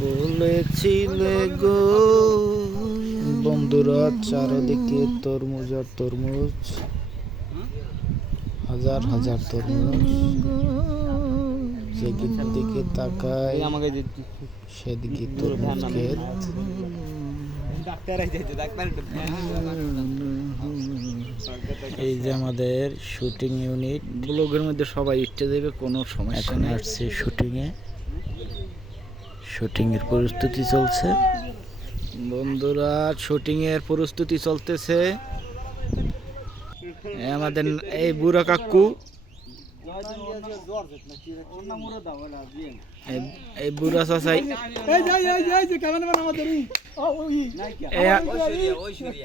বলেছিলে গো। বন্ধুরা চারদিকে তরমুজ আর তরমুজ। হাজার হাজার তরমুজ। যেদিকে দিকে তাকায় সেদিকে তরমুজ ক্ষেত। এই যে আমাদের শুটিং ইউনিট ব্লগের মধ্যে সবাই ইচ্ছে দেবে কোনো সমস্যা এখন আসছে শুটিংয়ে শুটিংয়ের প্রস্তুতি চলছে। বন্ধুরা শুটিংয়ের প্রস্তুতি চলতেছে। এই আমাদের এই বুড়া কাকু। এই- এই বুড়া চাচাই।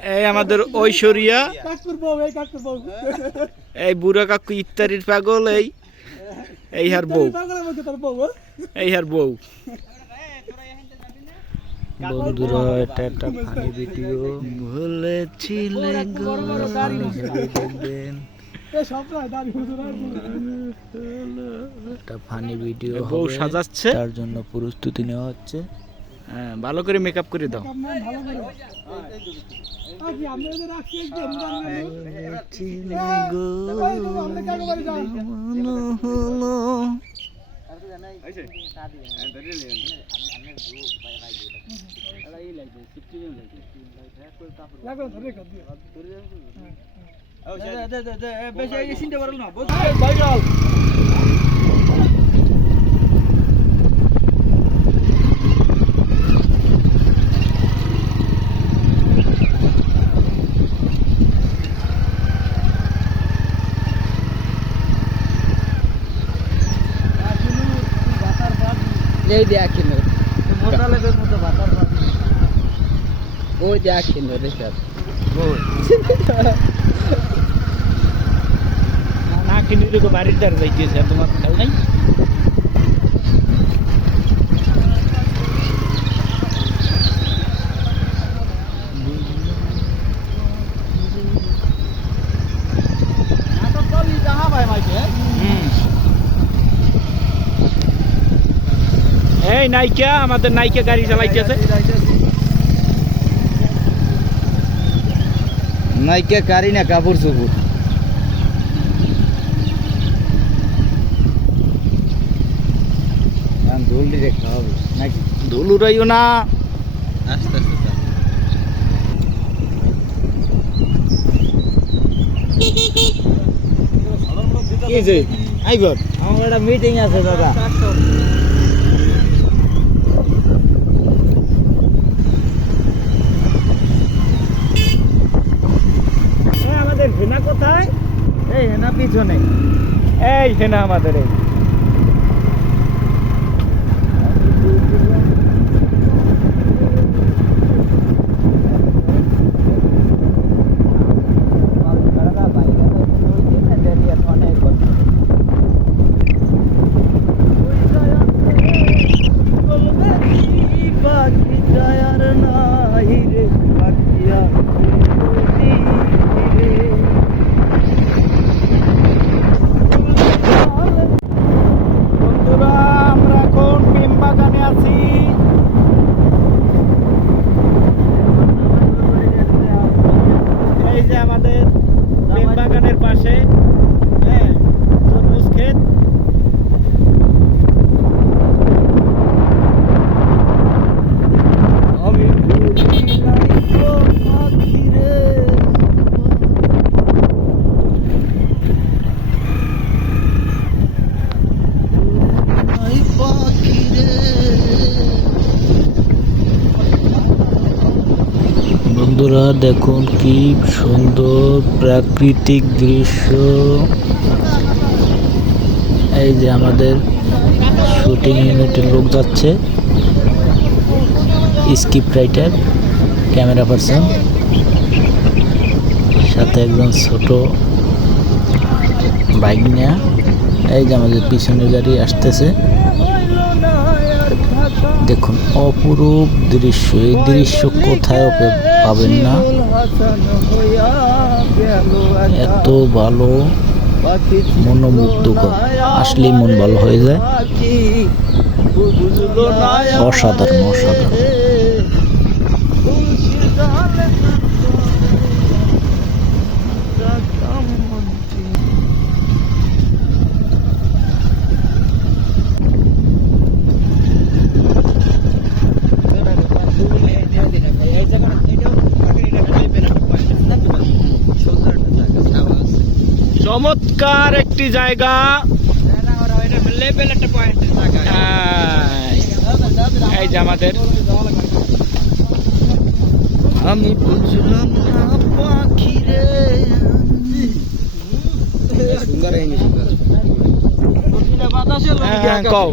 এই আমাদের ঐশ্বরিয়া। এই বুড়া কাকু ইত্যাদির পাগল এই এই হার বউ। পাগলের বউ এই হার বউ। বন্ধুরা এটা একটা ফানি ভিডিও বলেছিলে একটা ফানি ভিডিও বউ সাজাচ্ছে। তার জন্য প্রস্তুতি নেওয়া হচ্ছে। হ্যাঁ ভালো করে মেকআপ করে দাও। ভালো করে। আগে চিনতে পারল না এই দেখেন মোতালেবের মতো ভাতার পাবি ওই দেখেন রে স্যার। না কিনে রেখে বাড়ির দ্বার যাইতেছে তোমার খেয়াল নাই? নাইকা আমাদের নাইকা গাড়ি চালাইতেছে। নাইকে কারি না কাপড় চোপড়। ধুলটি দেখা হবে নাকি? ধুলুরাইও না। আস্তে আস্তে যে আমার একটা মিটিং আছে দাদা এই আমাদের হেনা কোথায় এই না পিছনে। এই হেনা আমাদের এই বন্ধুরা আমরা এখন প্রেম বাগানে আছি এই যে আমাদের প্রেম বাগানের পাশে হ্যাঁ তরমুজ ক্ষেত আমি ভুলি নাই তো পাখিরে নাই পাখিরে বন্ধুরা, দেখুন কি সুন্দর প্রাকৃতিক দৃশ্য। এই যে আমাদের শুটিং ইউনিটের লোক যাচ্ছে। স্ক্রিপ্ট রাইটার ক্যামেরা পারসন সাথে একজন ছোট বাইক নিয়ে। এই যে আমাদের পিছনে গাড়ি আসতেছে। দেখুন, অপরূপ দৃশ্য। এই দৃশ্য কোথায় পাবেন না। এত ভালো মনোমুগ্ধকর। আসলেই মন ভালো হয়ে যায়। অসাধারণ, অসাধারণ। চমৎকার একটি জায়গা। হ্যাঁ, এই যে আমাদের। আমি বুঝলাম না সুন্দর কও।